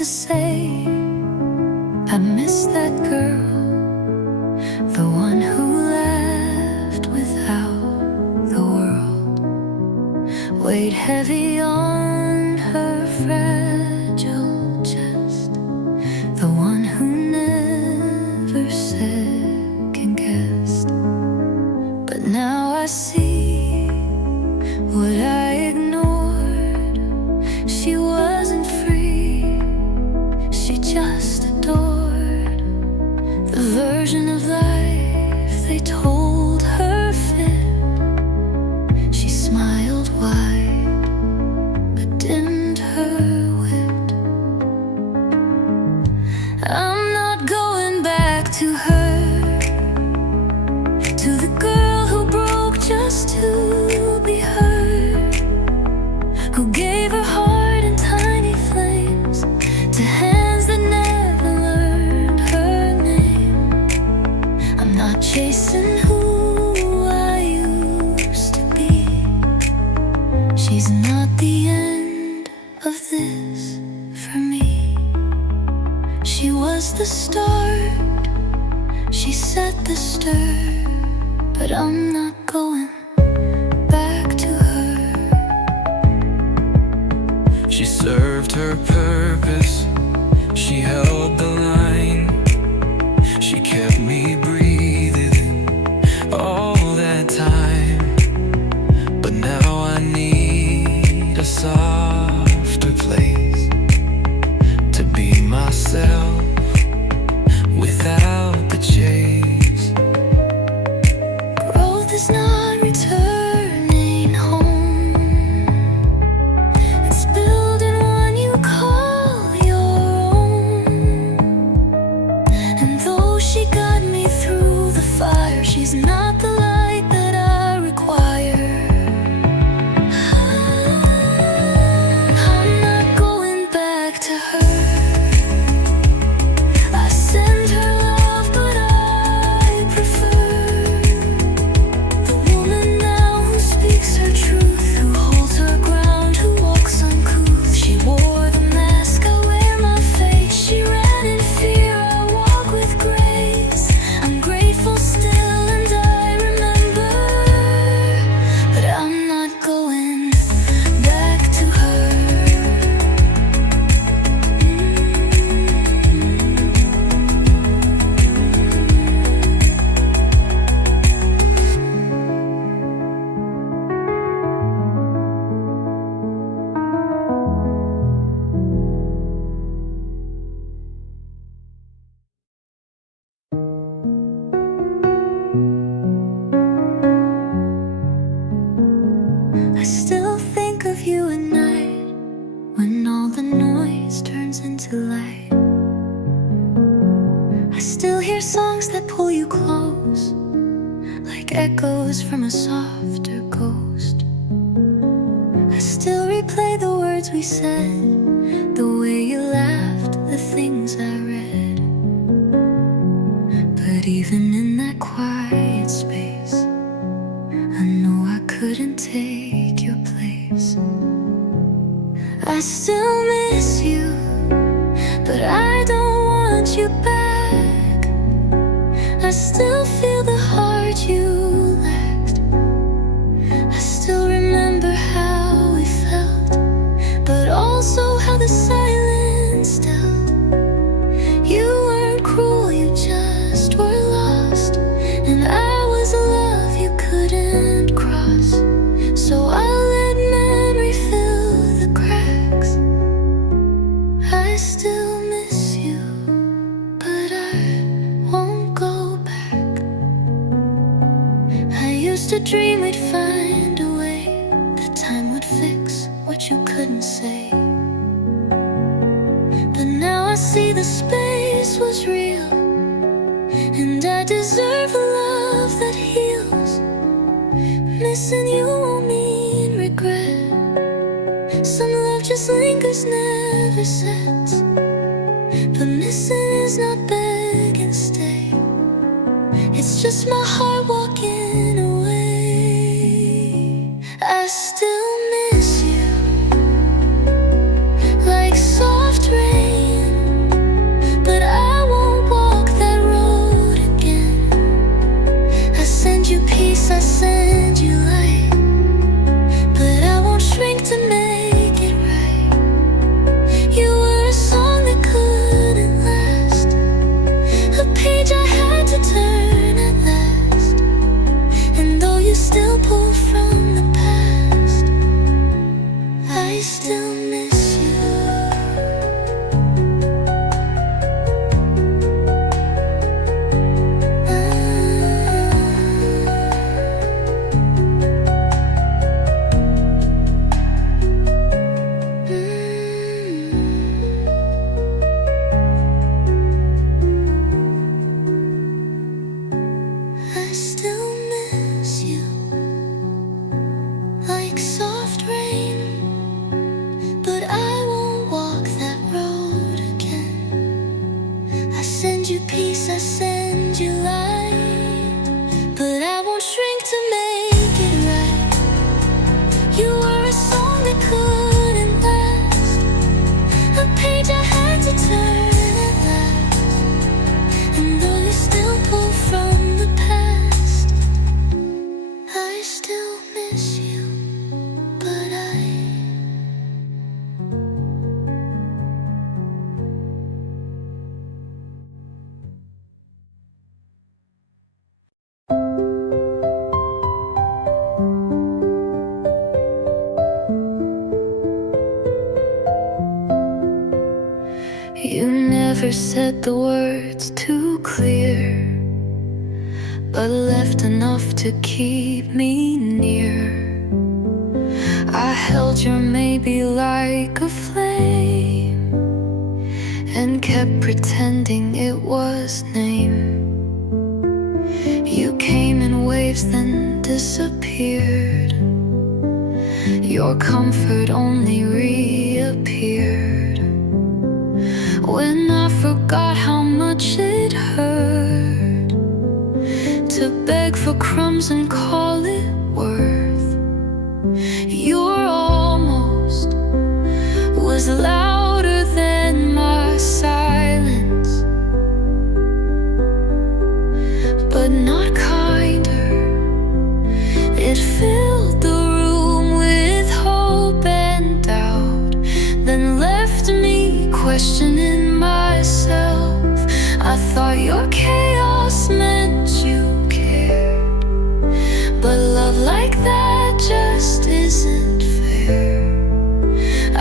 to say I miss that girl, the one who laughed without the world weighed heavy on her fragile chest, the one who never second-guessed. But now I see what I ignored. She wasn't free, she just adored the version of life they told her fit. She smiled wide, but dimmed her wit. I'm not going back to her, to the girl who broke just to be heard, who gave her heart in tiny flames to hands that never learned her name. I'm not chasing who I used to be. She's not the end of this for me. She was the start, she set the stir, but I'm not going back to her. She served her purpose, she held the line, she kept me breathing all that time. But now I need a softer place to be myself without the chase. Growth is not returning home, it's building one you call your own. And though she got me through the fire, she's not the light that I require. I'm not going back to her. I send her love, but I prefer the woman now who speaks her truth, who holds her ground, who walks uncouth. She wore the mask, I wear my face. She ran in fear, I walk with grace. I'm grateful still and I remember, but I'm not going back to her. I still think of you at night, when all the noise turns into light. I still hear songs that pull you close, like echoes from a softer ghost. I still replay the words we said, the way you laughed, the things I read. But even in that quiet space, I know I couldn't take your place. I still miss you, but I don't want you back. I still feel the heart you lacked. I still remember how we felt, but also how the silence dealt. You weren't cruel, you just were lost, and I was a love you couldn't cross. So I let memory fill the cracks. I still miss you, but I won't go back. I used to dream we'd find a way, that time would fix what you couldn't say. But now I see the space was real, and I deserve a love that heals. Missing you won't mean regret. Some love just lingers, never sets. But missing is not beg and stay. It's just my heart walking away. I still miss you, like soft rain I still miss you, like soft rain, but I won't walk that road again. I send you peace, I send you light, but I won't shrink to make it right. You were a song that couldn't last, a page I had to turn at last. And though you still pull from the past, I still miss you, but you never said the words too clear, but left enough to keep me near. I held your maybe like a flame, and kept pretending it was name. You came in waves then disappeared, your comfort only reappeared when I forgot how much it hurt to beg for crumbs and call it worth. Your almost was louder than my silence, but not kinder. It filled the room with hope and doubt, then left me questioning myself. I thought your chaos meant you cared, but love like that just isn't fair.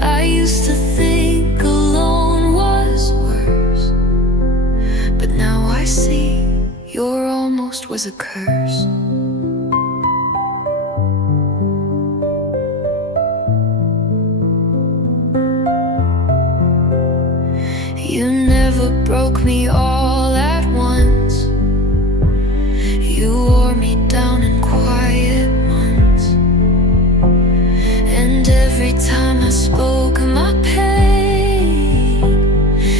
I used to think alone was worse, but now I see your almost was a curse. You never broke me all at once, you wore me down in quiet months, and every time I spoke my pain,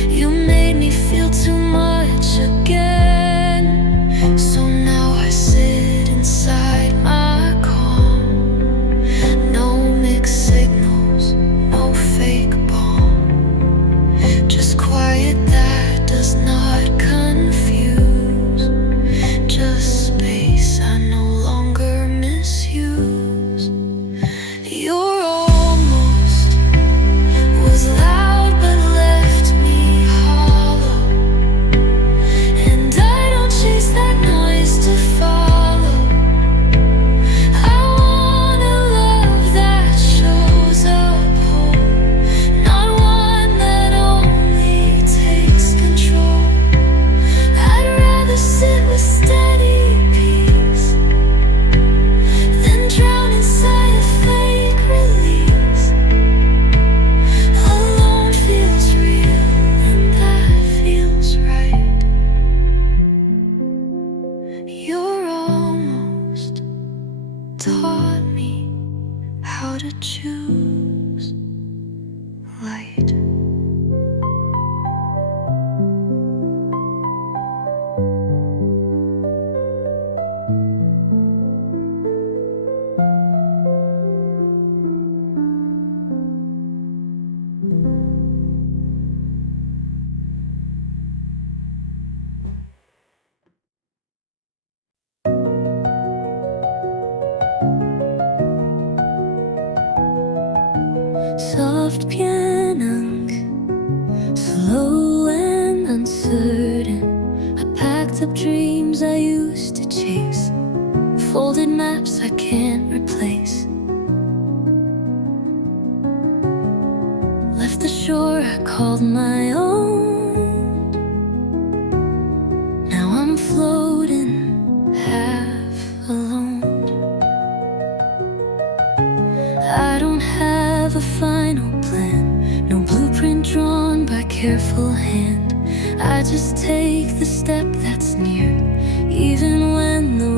you made me feel too much again. So now I sit inside my calm, no mixed signals, no fake bomb, just quiet that does not confuse, just space I no longer misuse. Your almost was loud but left me hollow, and I don't chase that noise to follow. I want a love that shows up whole, not one that only takes control. I'd rather sit with steady peace than drown inside a fake release. Alone feels real, and that feels right. You're almost taught me how to choose light. Soft pianong, slow and uncertain. I packed up dreams I used to chase, folded maps I can't replace. Left the shore I called my own. Now I'm floating half alone. I don't have a final plan, no blueprint drawn by careful hand. I just take the step that's near, even when the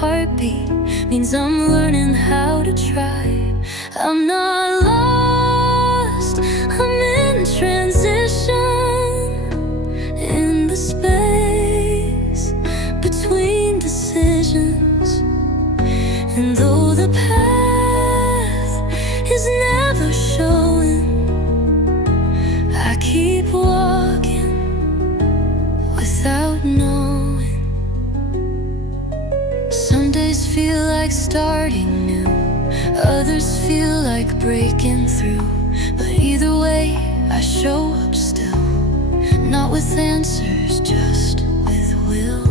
heartbeat means I'm learning how to try. I'm not lost, I'm in transition, in the space between decisions. And though the path is never showing, I keep walking without knowing. Some days feel like starting new, others feel like breaking through. But either way, I show up still, not with answers, just with will.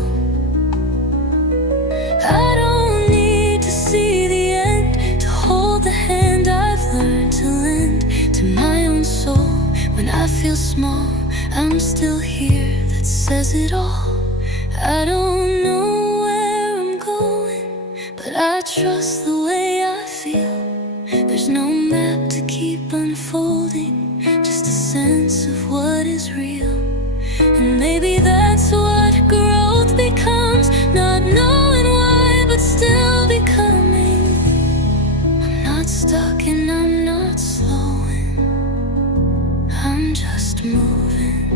I don't need to see the end to hold the hand I've learned to lend to my own soul. When I feel small, I'm still here, that says it all. I don't know where I'm going, but I trust the way I feel. There's no map to keep unfolding, just a sense of what is real. And maybe that's what growth becomes, not knowing why, but still becoming. I'm not stuck and I'm not slowing, I'm just moving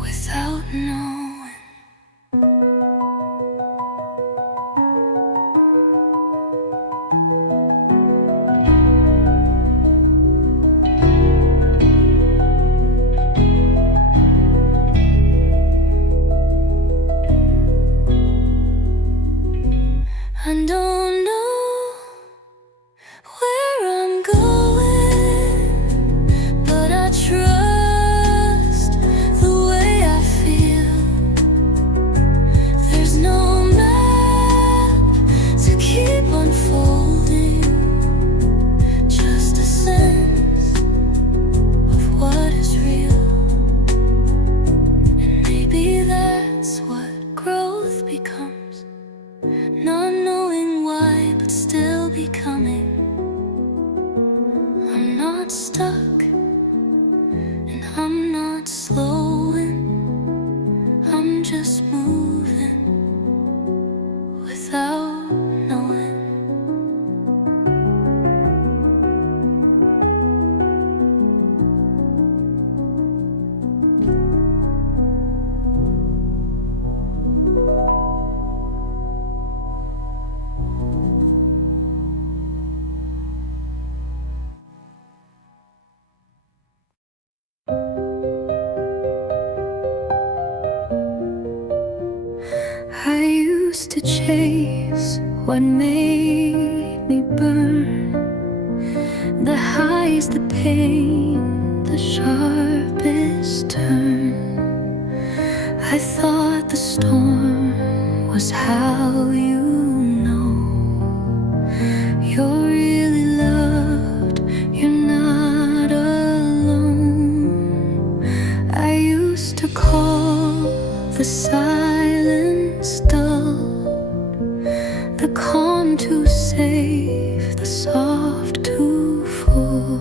without knowing. I don't know where I'm going, but I trust the way I feel. There's no map to keep unfolding, just a sense of what is real. And maybe that's what growth becomes, not knowing why, but still becoming. I'm not stuck, and I'm not slowing, I'm just moving without knowing. I used to chase what made me burn, the highs, the pain, the sharpest turn. I thought the storm was how you know you're really loved, you're not alone. I used to call the silence dull, the calm too safe, the soft too full.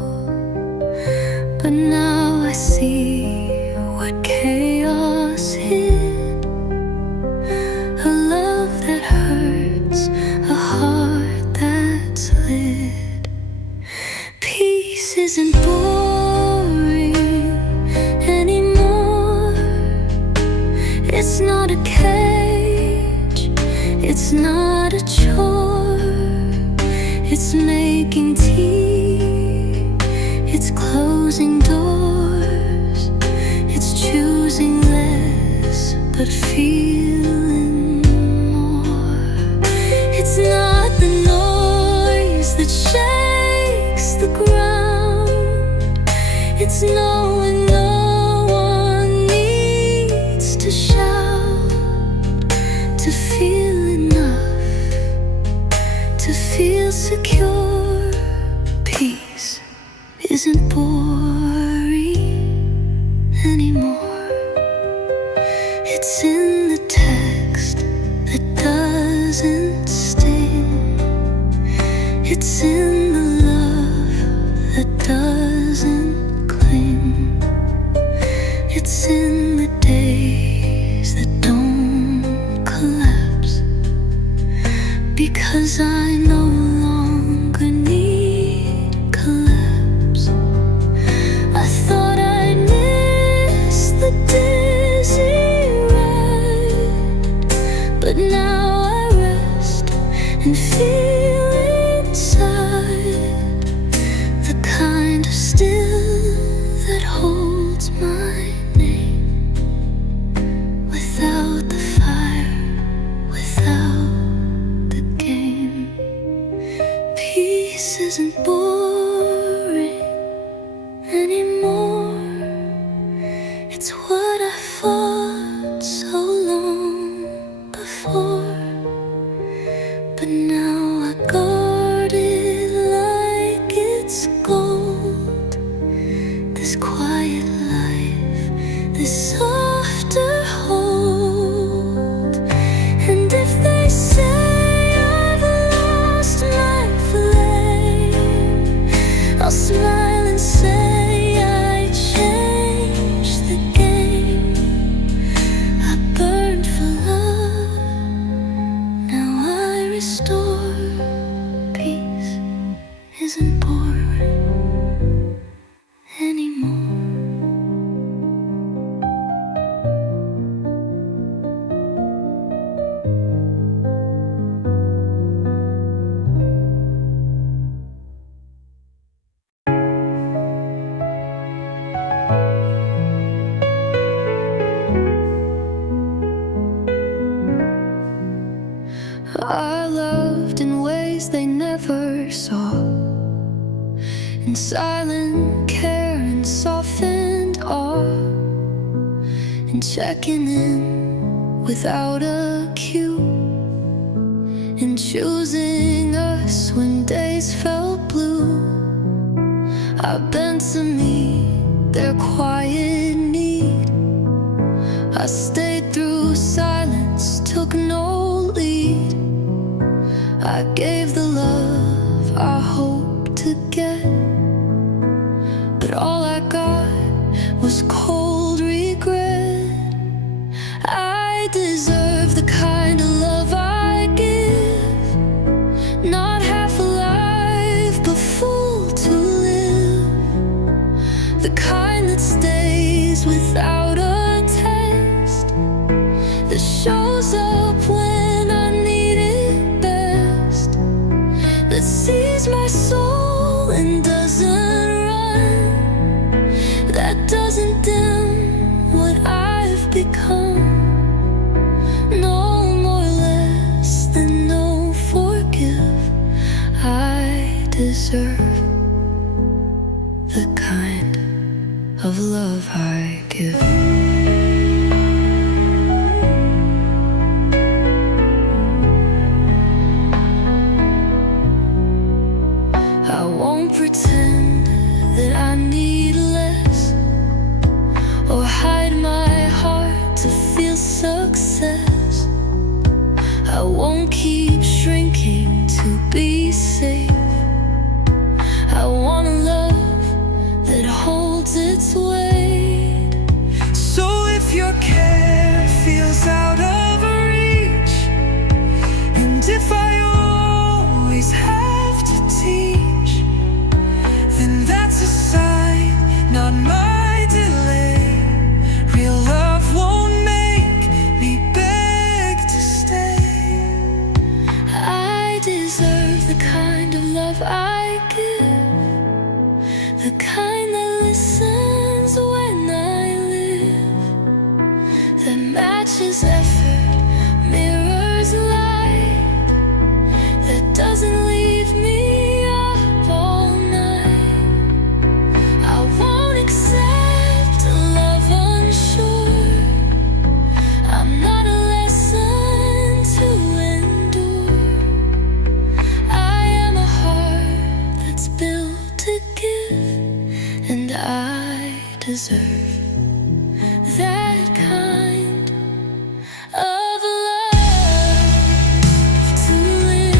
But now I see what chaos hid, a love that hurts, a heart that's lit. Peace isn't boring anymore, it's not a cage, it's not a chore. It's making tea, it's closing doors, it's choosing less but feeling more. It's not the noise that shakes the ground, it's knowing no one needs to shout to feel enough, to feel secure. Peace isn't boring anymore, it's in the text that doesn't sting, it's in the love that doesn't cling, it's in the days that don't collapse, because I no longer need collapse. I thought I missed the dizzy ride, but now I rest and feel inside the kind of still that holds my name, without the fire, without the game. Peace isn't boring anymore. It's what I fought so long before, but now I guard it like it's gold. This quiet life, this softer hold. And if they say I've lost my flame, I'll smile and say I changed the game. I burned for love, now I restore. Peace isn't boring anymore. I loved in ways they never saw, in silent care and softened awe, and checking in without a cue, and choosing us when days felt blue. I bent to meet their quiet need. I stayed through silence, took no lead. I gave the love I hoped to get, but all I got was cold regret. I deserve the kind of love I give, not half alive but full to live, the kind that stays without a test, that shows up when I need it best, that sees my soul and doesn't run, that doesn't dim what I've become. No more less than no forgive. I deserve the kind of love I give. I won't pretend that I need less, or hide my heart to feel success. I won't keep shrinking to be safe. I want a love that holds its weight. So if your care feels out of reach, and if I always have to teach, then that's a sign, not my delay. Real love won't make me beg to stay. I deserve the kind of love I give, the kind that listens when I live, that matches effort, mirrors light, that doesn't leave me up all night. I won't accept a love unsure. I'm not a lesson to endure. I am a heart that's built to give, and I deserve that kind of love to live.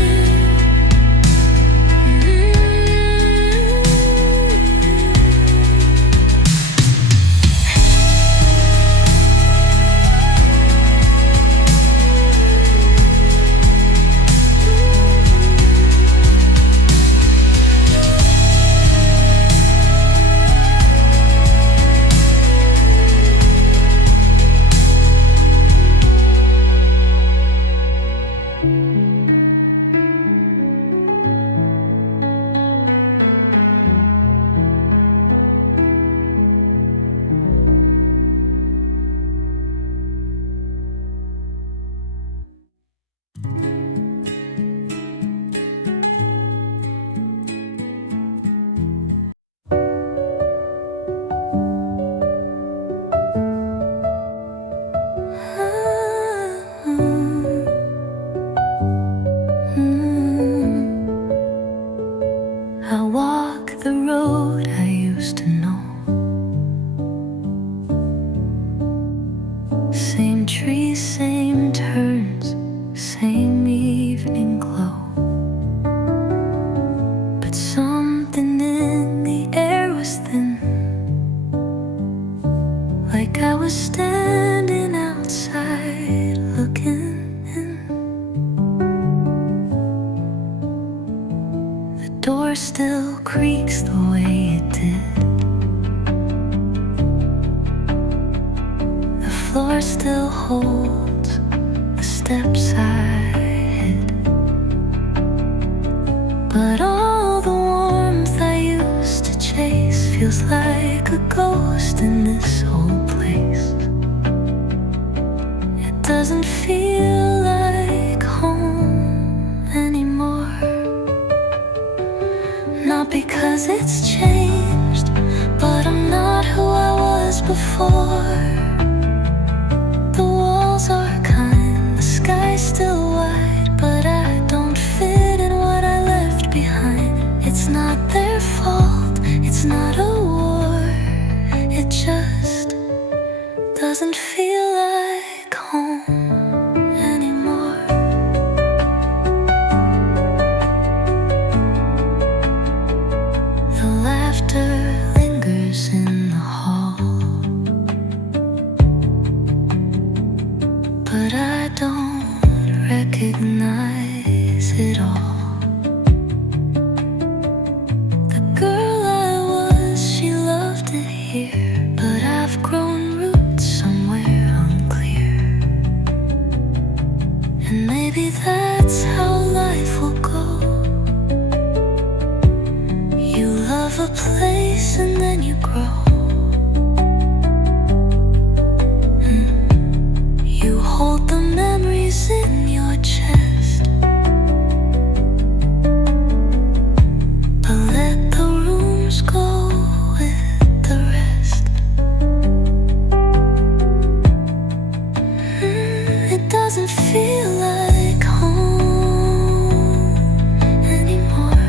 door still creaks the way it did. The floor still holds the steps I hid. But all the warmth I used to chase feels like a ghost in this old place. It doesn't feel like home anymore. Not because it's changed, but I'm not who I was before. The walls are kind, the sky's still wide, but I don't fit in what I left behind. It's not their fault, it's not a war. It just doesn't feel like home anymore. The laughter lingers in the hall, but I don't recognize it all. The girl I was, she loved it here, but I've grown roots somewhere unclear. And maybe that's how life will go. You love a place and then you grow. You hold the memories in your chest, but let the rooms go with the rest. It doesn't feel like home anymore.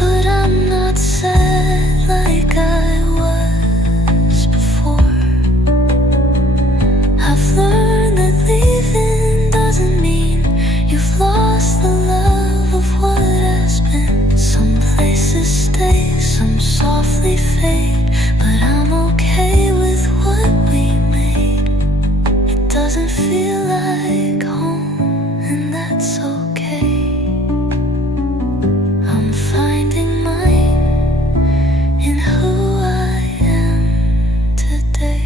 But I'm not sad like I was before. I've learned that leaving doesn't mean you've lost the love of what has been. Some places stay, some softly fade, but I'm okay with what we made. It doesn't feel like home, and that's okay. I'm finding mine in who I am today.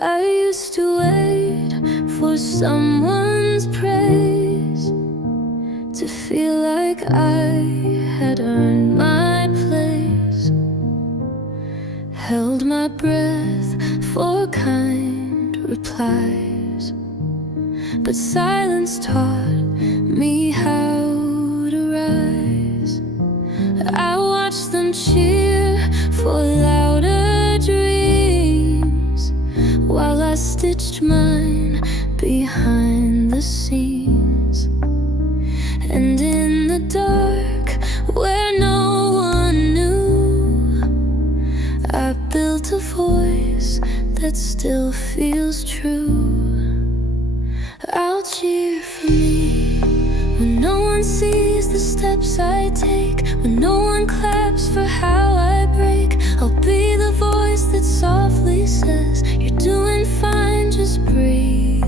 I used to wait for someone's praise to feel like I had earned my place. Held my breath for kind replies, but silence taught me how to rise. I watched them cheer for louder dreams, while I stitched mine behind the scenes. And in the dark, where no one knew, I built a voice that still feels true. I'll cheer for me when no one sees the steps I take, when no one claps for how I break. I'll be the voice that softly says, you're doing fine, just breathe,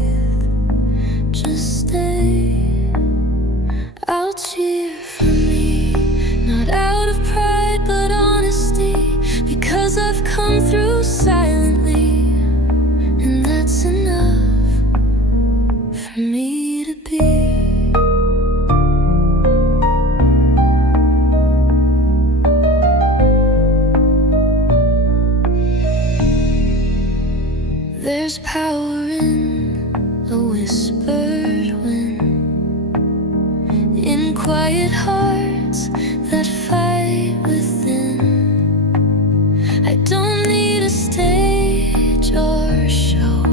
just stay. I'll cheer for me, not out of pride but honesty, because I've come through silently, and that's enough for me to be. There's power in a whispered wind, in quiet hearts that fight within. I don't need a stage or a show,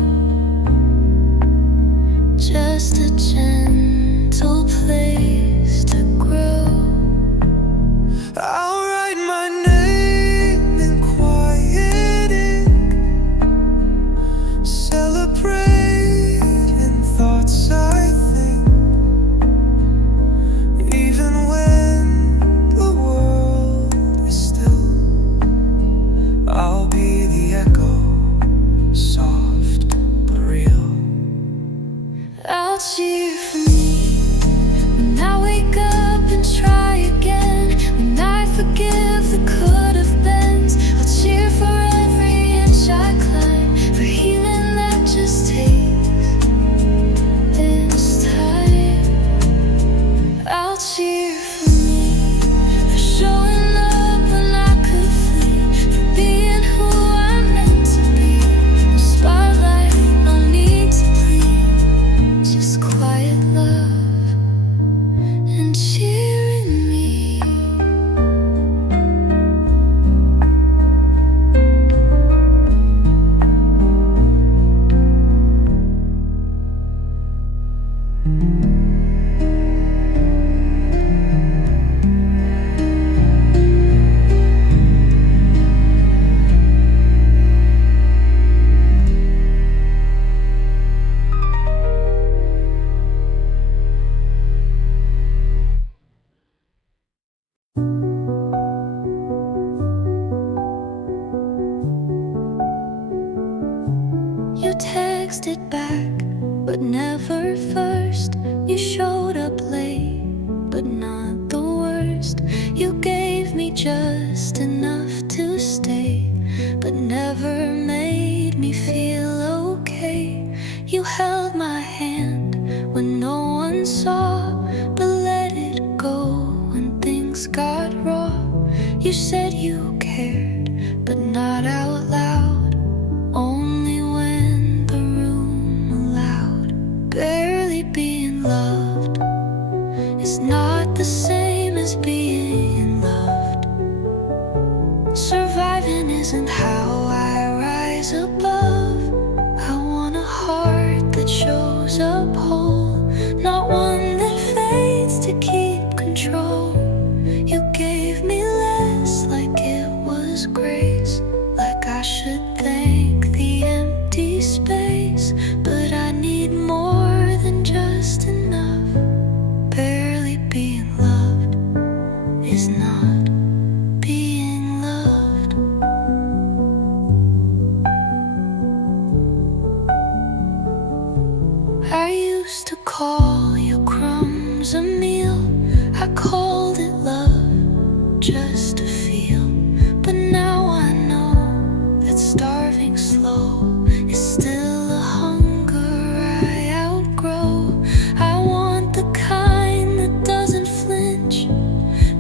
just a gentle place to grow. I'll write my name in quiet ink, texted back, but never first. You showed up late, but not the worst. You gave me just enough to stay, but never made me feel okay. You held my hand when no one saw, but let it go when things got raw. You said you cared, but not out loud, only when the room allowed. Barely being loved is not the same as being loved. Surviving isn't how I rise above. I want a heart that shows up whole, not one that fades to keep control. You gave me less, like it was grace, like I should thank the empty space. But I need more than just enough. Barely being loved is not being loved. I used to call your crumbs a meal. I called it love just to feel. But now I know that starving slow is still a hunger I outgrow. I want the kind that doesn't flinch,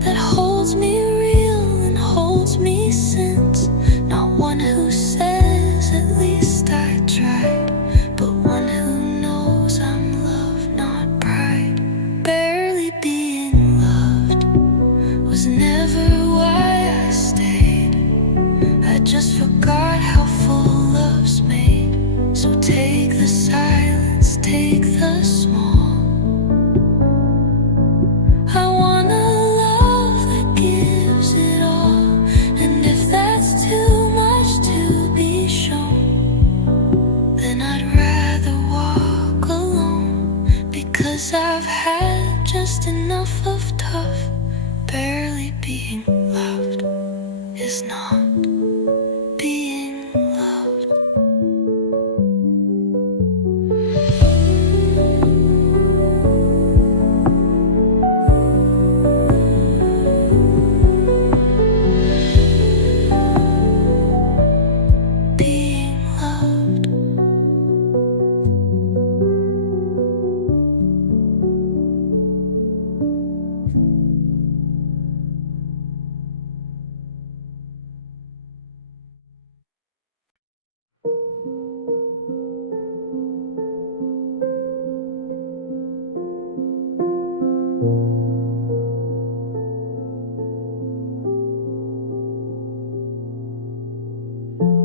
that holds me real and holds me since. Not one who says at least I tried, but one who knows I'm love, not pride. Barely being loved was never why I stayed. I just forgot how full love's made. So take the silence, take the small. I want a love that gives it all. And if that's too much to be shown, then I'd rather walk alone, because I've had just enough of tough. Barely being loved is not being loved. Being loved.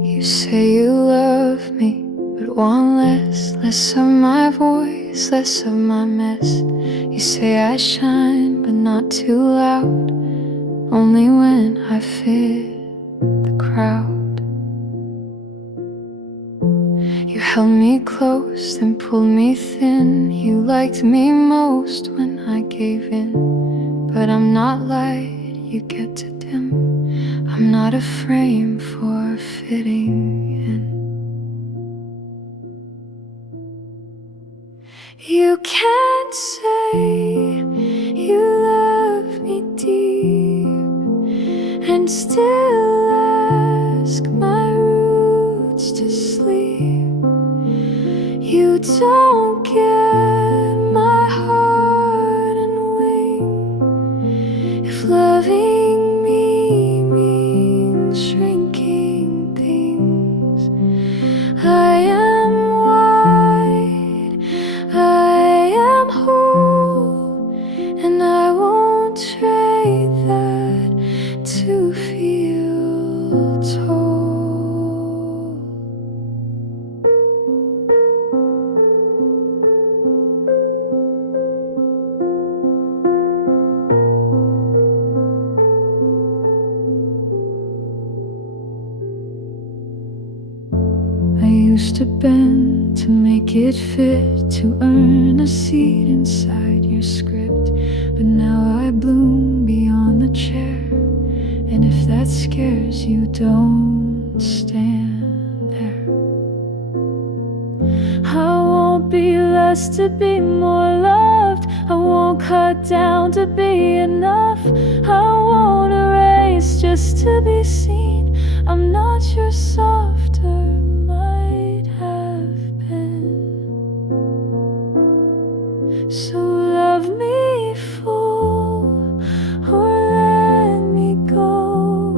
You say you love me, but want less of my voice, less of my mess. You say I shine, but not too loud, only when I fit the crowd. You held me close, then pulled me thin. You liked me most when I gave in, but I'm not light you get to dim. I'm not a frame for fitting in. You can't say you love me deep and still ask my roots to sleep. You don't get my heart and wing if loving me means shrinking things. I am wide, I am whole, and I won't trade that to feel told. I used to bend to make it fit, to earn a seat inside your script. But now I bloom beyond the chair, and if that scares you, don't stand there. just to be more loved. I won't cut down to be enough. I won't erase just to be seen. I'm not your softer might have been. So love me full or let me go.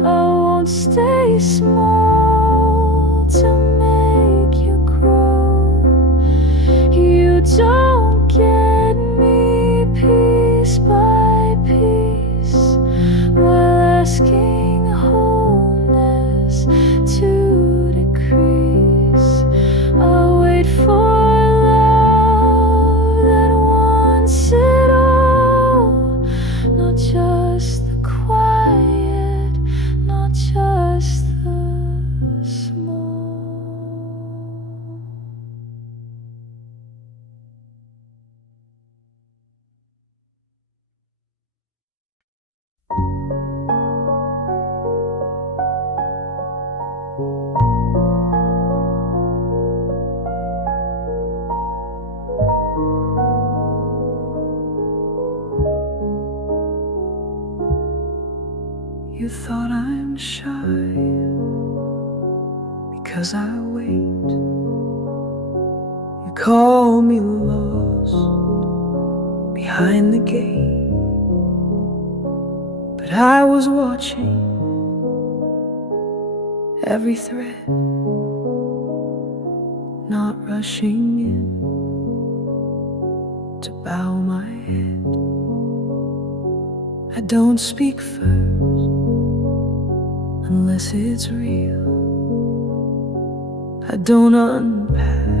I won't stay small to make you grow. You don't get me piece by piece while asking wholeness to decrease. I'll wait for love that wants it all, not just the quiet, not just the small. You thought I'm shy because I wait. You call me lost behind the gate, but I was watching every thread, not rushing in to bow my head. I don't speak first unless it's real. I don't unpack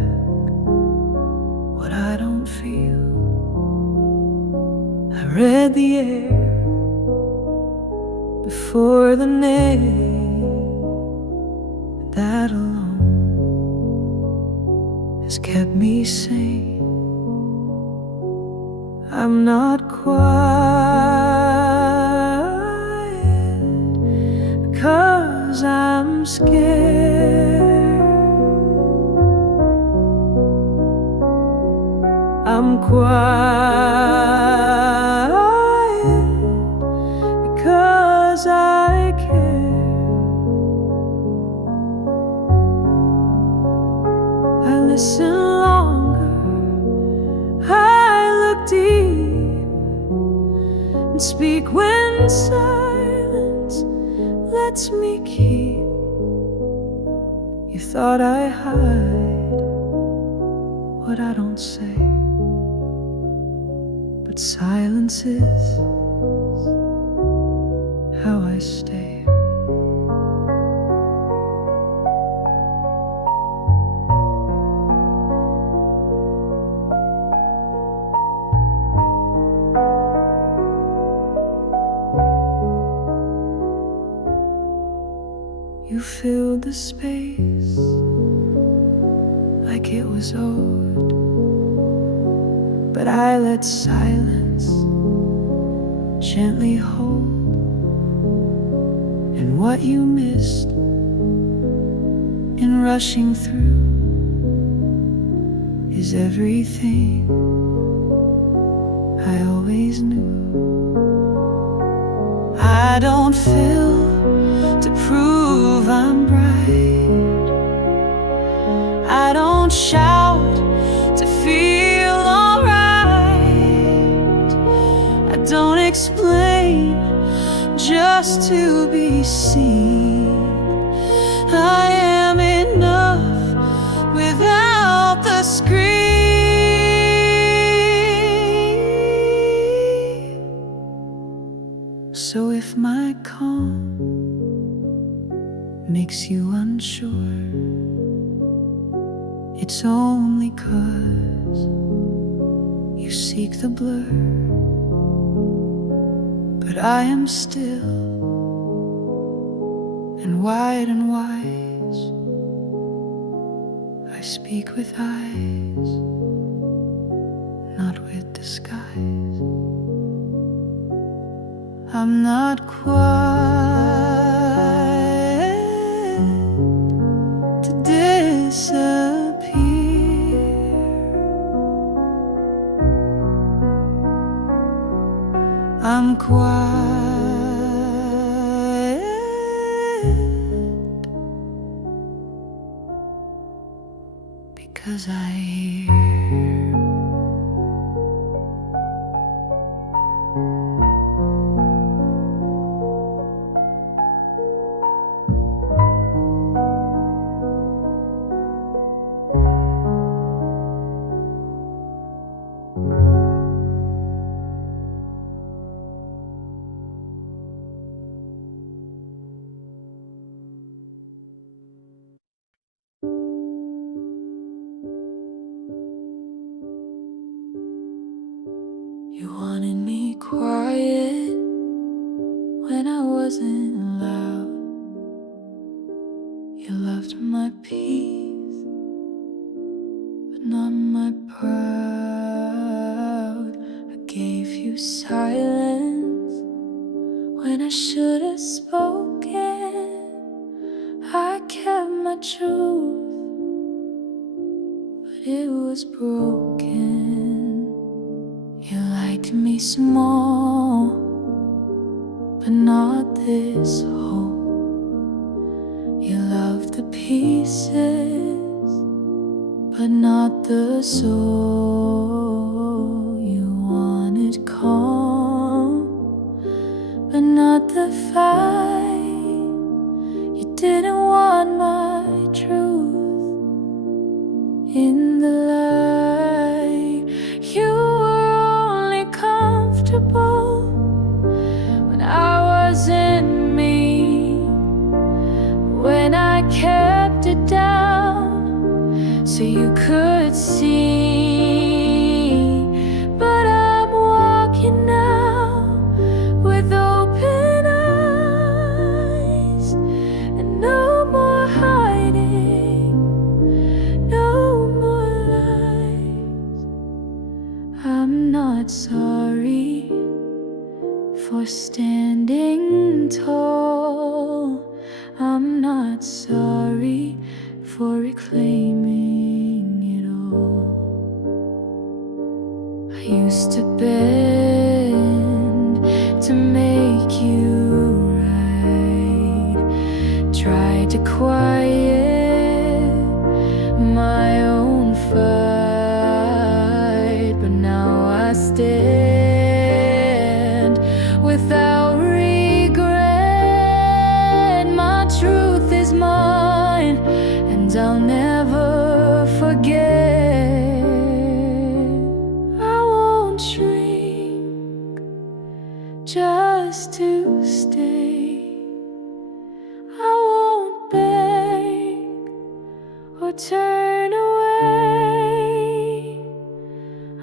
what I don't feel. I read the air before the name. That alone has kept me sane. I'm not quiet 'cause I'm scared. I'm quiet because I care. I listen longer, I look deep, and speak when silence lets me keep. You thought I hide what I don't say, but silence is how I stay. You filled the space like it was owed, but I let silence gently hold. And what you missed in rushing through is everything I always knew. I don't fill to prove I'm bright. I don't shout to feel alright. I don't explain just to be seen. I am enough without the scream. So if my calm makes you unsure, it's only 'cause you seek the blur. But I am still and wide and wise. I speak with eyes, not with disguise. I'm not quiet to disappear. as I hear You wanted me quiet when I wasn't loud. You loved my peace, but not my proud. I gave you silence when I should have spoken. I kept my truth, but it was broken. You liked me small, but not this whole. You loved the pieces, but not the soul. You wanted calm, but not the fight. You didn't want my truth in the light. You when I wasn't me, when I kept it down so you could see. But I'm walking now with open eyes, and no more hiding, no more lies. I'm not sorry for standing tall. I'm not sorry for reclaiming it all. I used to bend to make you right, tried to quiet my own fight, but now I stand without regret. My truth is mine, and I'll never forget. I won't shrink just to stay. I won't beg or turn away.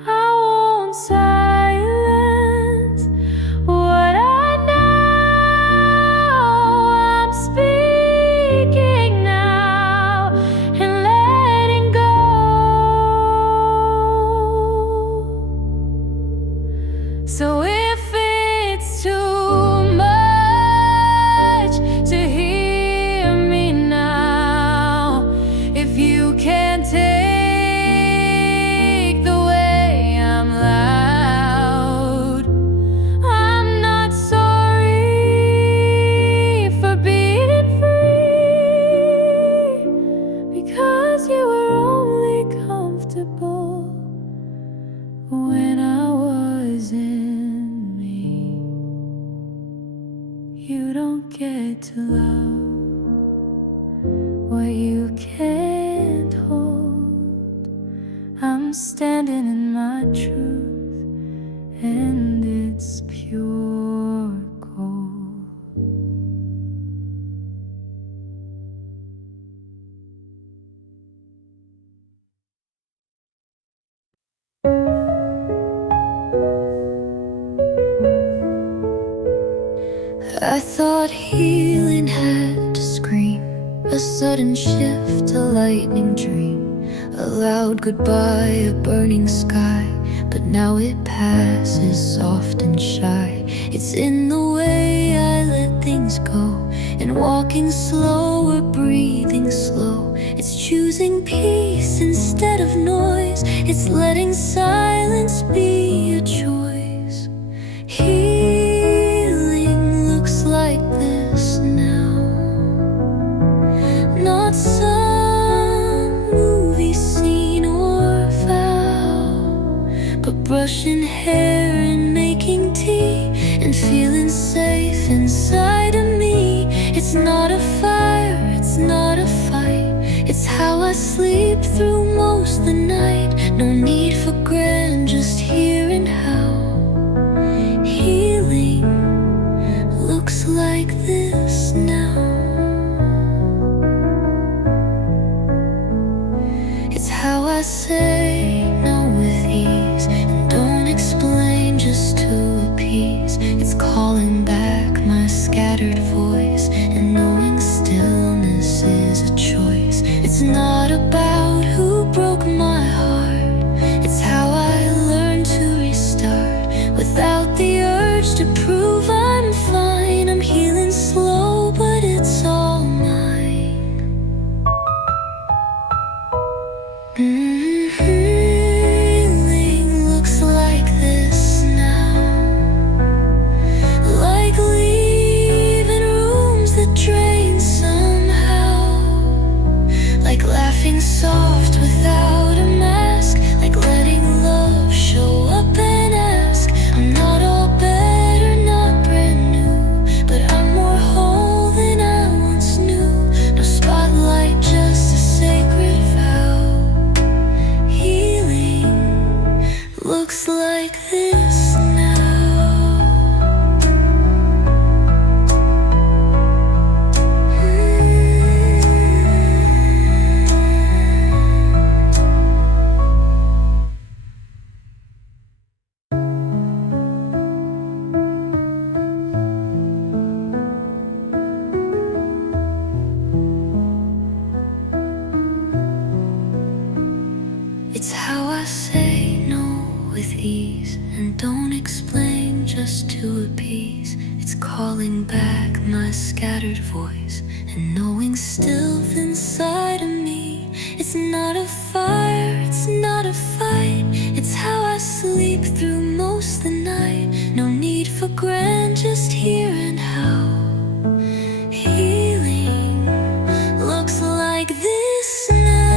I won't silence what I know. I'm speaking now and letting go. So if it's too much to hear me now, if you can't take the way I'm loud, I'm not sorry for being free, because you were only comfortable when I wasn't me. You don't get to love what you can't hold. I'm standing in my truth, and it's pure gold. I thought healing had to scream, a sudden shift, a lightning dream, a loud goodbye, a burning sky. But now it passes soft and shy. It's in the way I let things go, and walking slow or breathing slow. It's choosing peace instead of noise. It's letting silence be a choice. Healing looks like this now, not some movie scene or It's not a fire, it's not a fight. It's how I sleep through most the night. No need for grand, just hearing how healing looks like this now. It's how I say no with ease and don't explain just to appease. It's calling back my scattered voice and knowing stillness is a choice. It's not about who broke my heart. It's how I learned to restart without the urge to prove I'm fine. I'm healing slow, but it's all mine. Healing looks like this now. Like leaving rooms that drain somehow. Like laughing soft without a mask. Like letting love show up and ask. I'm not all better, not brand new, but I'm more whole than I once knew. No spotlight, just a sacred vow. Healing looks like this now. It's how I say no with ease and don't explain just to appease. It's calling back my scattered voice and knowing still inside of me. It's not a fire, it's not a fight. It's how I sleep through most the night. No need for grand, just hearing how healing looks like this now.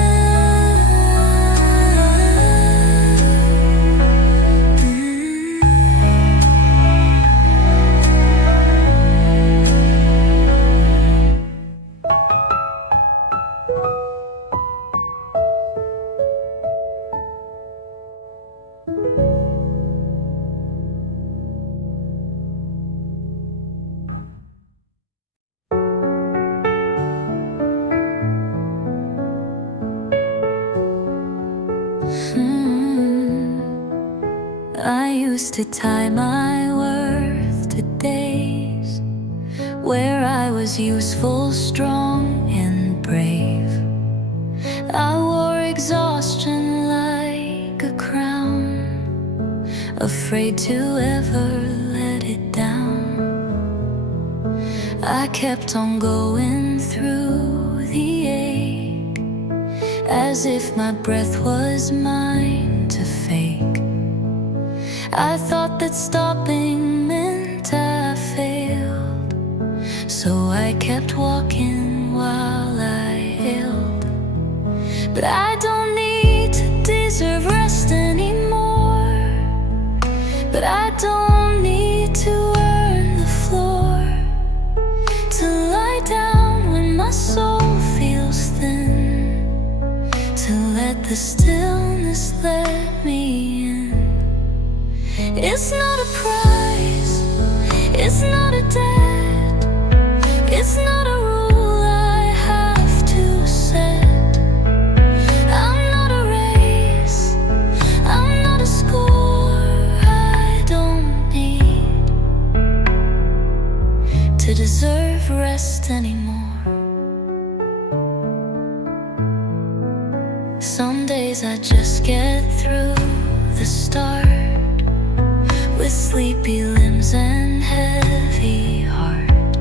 I used to tie my worth to days where I was useful, strong, and brave. I wore exhaustion like a crown, afraid to ever let it down. I kept on going through the ache as if my breath was mine to fake. I thought that stopping meant I failed, so I kept walking while I healed. But I don't need to deserve rest anymore. But I don't need to earn the floor, to lie down when my soul feels thin, to let the stillness let me in. It's not a prize, it's not a debt, it's not a rule I have to set. I'm not a race, I'm not a score I don't need to deserve rest anymore. Some days I just get through the start with sleepy limbs and heavy heart,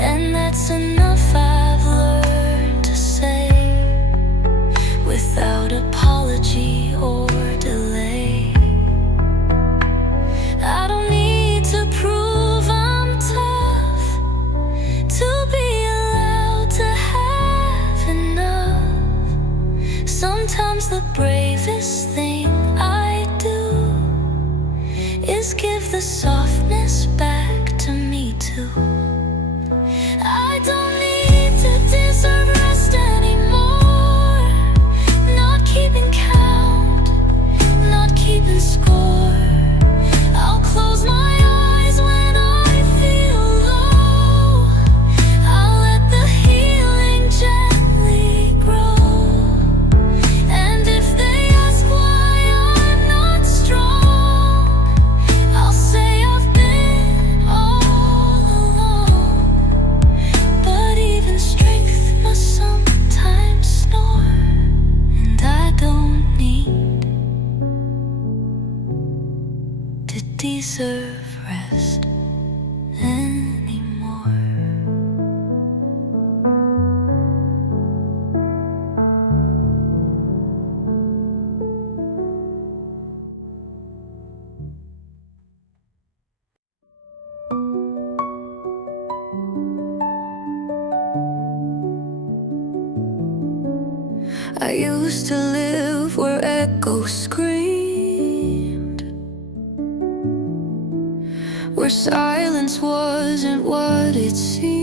and that's enough I've learned to say without apology or delay. I don't need to prove I'm tough to be allowed to have enough. Sometimes the bravest thing I do is give the I used to live where echoes screamed, where silence wasn't what it seemed.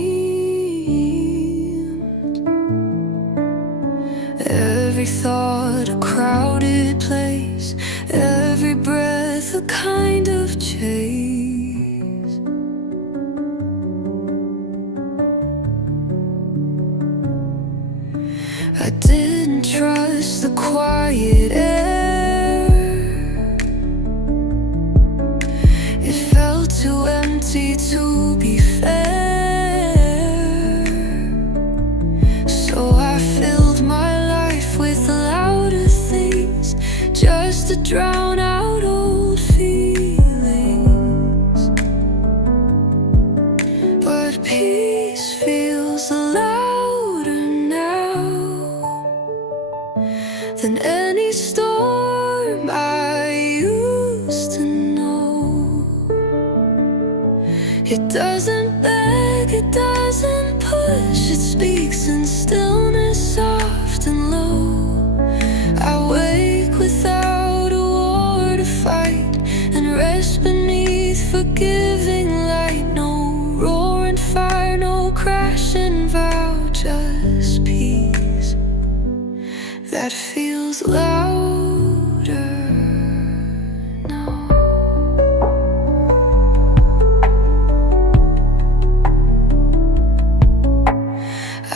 Every thought a crowded place, every breath a kind of chase. I didn't trust the quiet air. It felt too empty to be fair. So I filled my life with louder things, just to drown out old feelings. But peace feels louder now than any storm I used to know. It doesn't beg, it doesn't push, it speaks in stillness, soft and low. I wake without a war to fight and rest beneath forgiving light. No roaring fire, no crashing vow, just peace that feels louder now.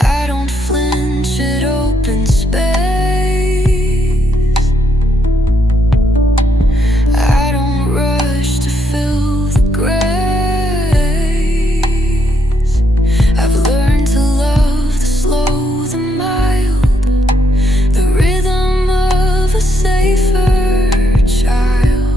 I don't flinch at open space. I don't rush to fill the grace. I've learned to love the slow, the mild, the rhythm of a safer child.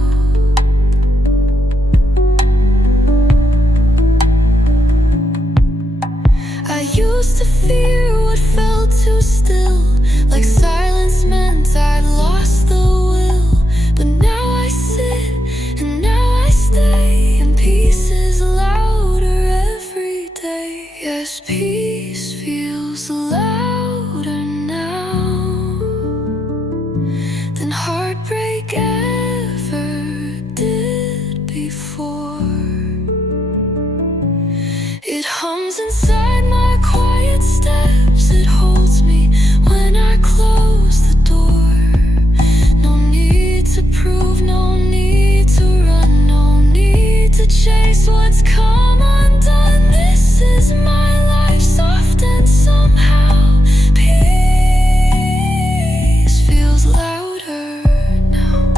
I used to fear what felt too still, like silence meant I'd lost the will. But now I sit and now I stay, and peace is louder every day. Yes, peace feels louder now than heartbreak ever did before. It hums inside my quiet steps, it holds me when I close the door. No need to prove, no need to run, no need to chase what's come undone. This is my life, soft and somehow peace feels louder now.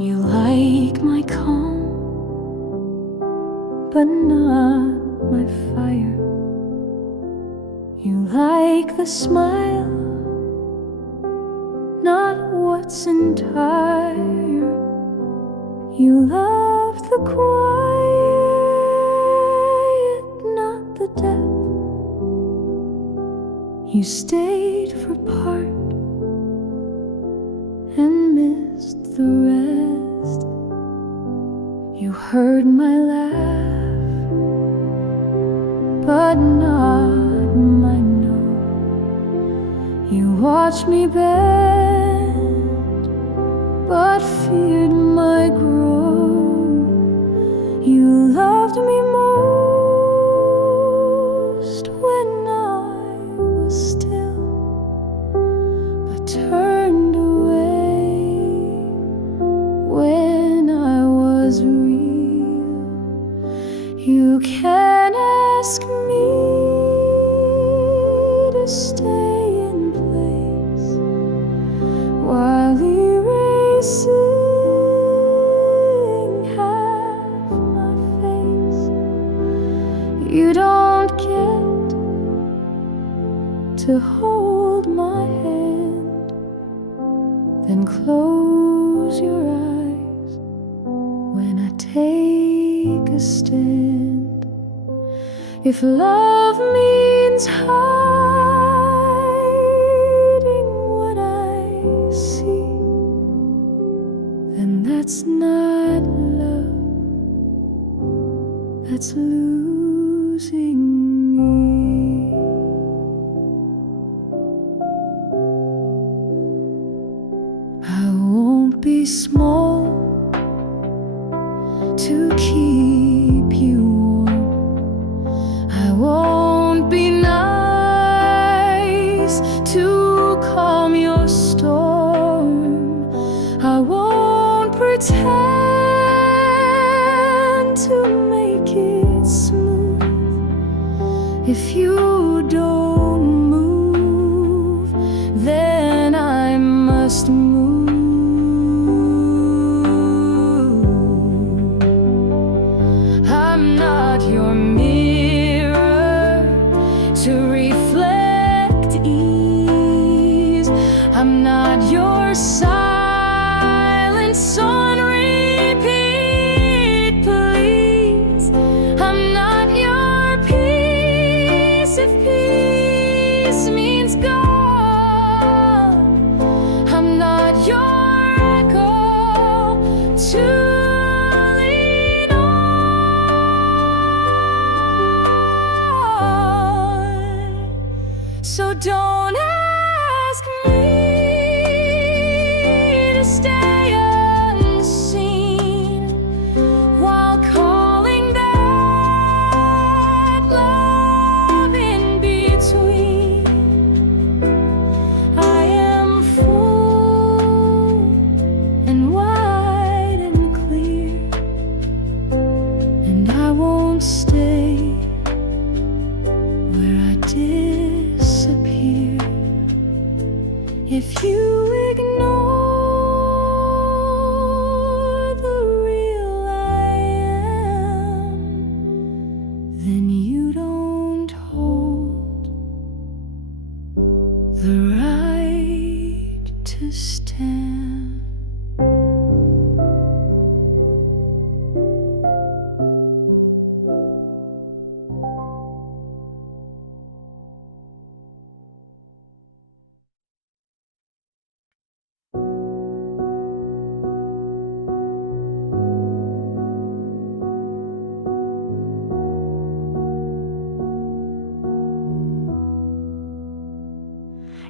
You like my calm, but not my fire. You like the smile, not what's entire. You love the quiet, not the depth. You stayed for part and missed the rest. You heard my laugh, but not my no. You watched me bend, but feared my growth. You loved me most when I was still, but turned away when I was real. You can ask me to stay in place while erasing half my face. You don't get to hold my hand then close your eyes when I take a stand. If love means hiding what I see, then that's not love, that's losing me. I won't be small to keep you warm. I won't be nice to calm your storm. I won't pretend to make it smooth. If you don't move, then I must move. I'm not your mirror to reflect ease. I'm not your silence on repeat, please. I'm not your peace if peace means gone. I'm not your echo to lean on. So don't ask me to stay unseen while calling that love in between. I am full and wide and clear, and I won't stay where I disappear. If you ignore the real I am, then you don't hold the right to stand.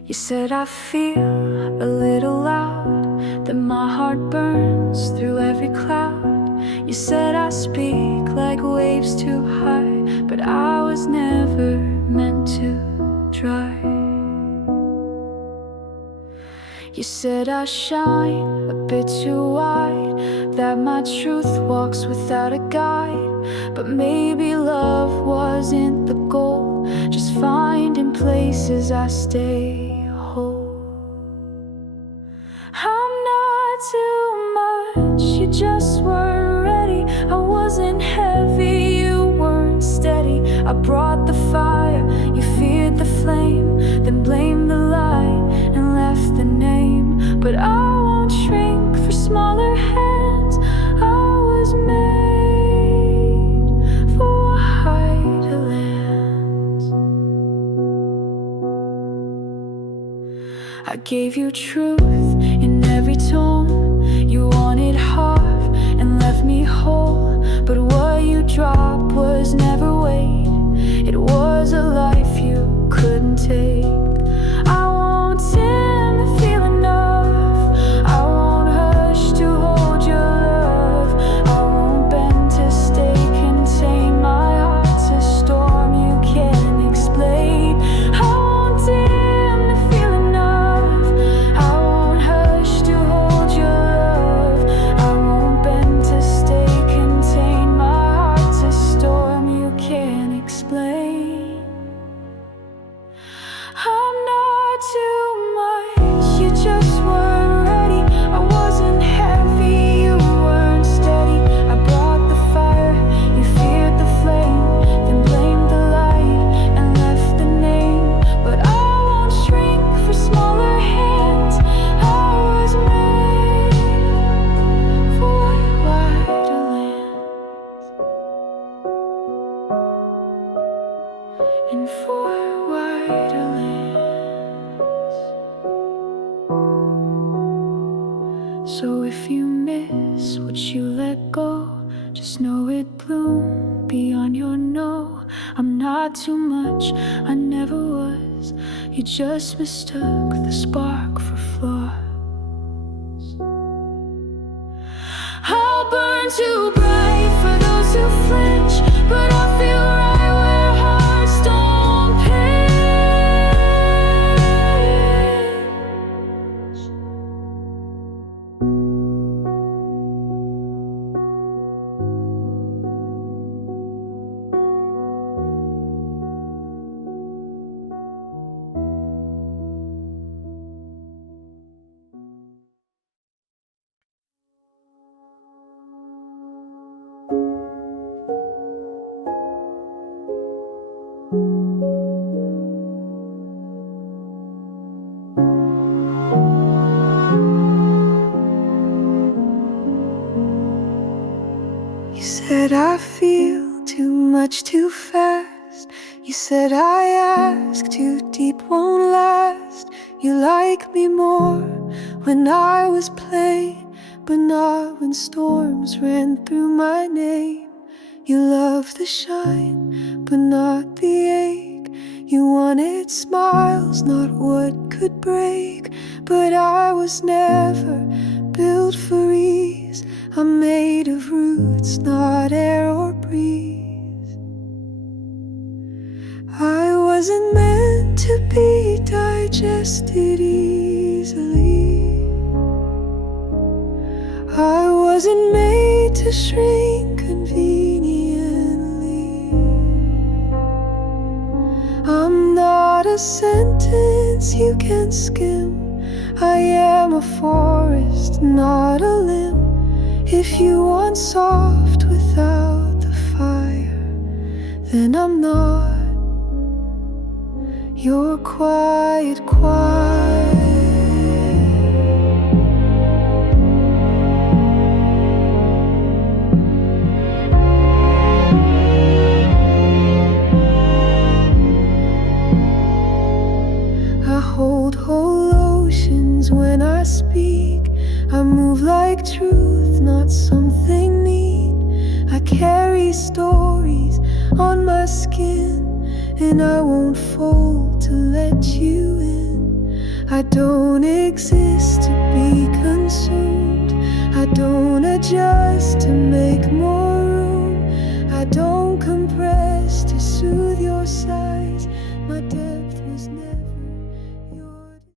You said I feel a little loud, that my heart burns through every cloud. You said I speak like waves too high, but I was never meant to dry. You said I shine a bit too wide, that my truth walks without a guide. But maybe love wasn't the goal, just finding places I stay whole. I'm not too much, you just weren't ready. I wasn't heavy, you weren't steady. I brought the fire, you feared the flame, then blamed the light and left the name. But I won't shrink for smaller hands. I was made for wider lands. I gave you truth in every tone. You wanted half and left me whole, but what you dropped was never weight. It was a life you couldn't take. I won't dim the feeling of, I won't hush to hold your love. I won't bend to stay contained. My heart's a storm you can't explain. I won't dim the feeling of, I won't hush to hold your love. I won't bend to stay contained. My heart's a storm you can't explain. for wider lands. So if you miss what you let go, just know it bloomed beyond your no. I'm not too much, I never was. You just mistook the spark for flaws. I'll burn too bright for those who flinch, but I feel right where hearts don't pitch. You said I feel too much too fast. You said I ask too deep won't last. You like me more when I was plain, but not when storms ran through my name. You love the shine, but not the ache. You wanted smiles, not what could break. But I was never built for ease. I'm made of roots, not air or breeze. I wasn't meant to be digested easily. I wasn't made to shrink conveniently. I'm not a sentence you can skim. I am a forest, not a limb. If you want soft without the fire, then I'm not. You're quiet, quiet. I hold whole oceans when I speak. I move like truth, not something neat. I carry stories on my skin, and I won't fold to let you in. I don't exist to be consumed. I don't adjust to make more room. I don't compress to soothe your sighs. My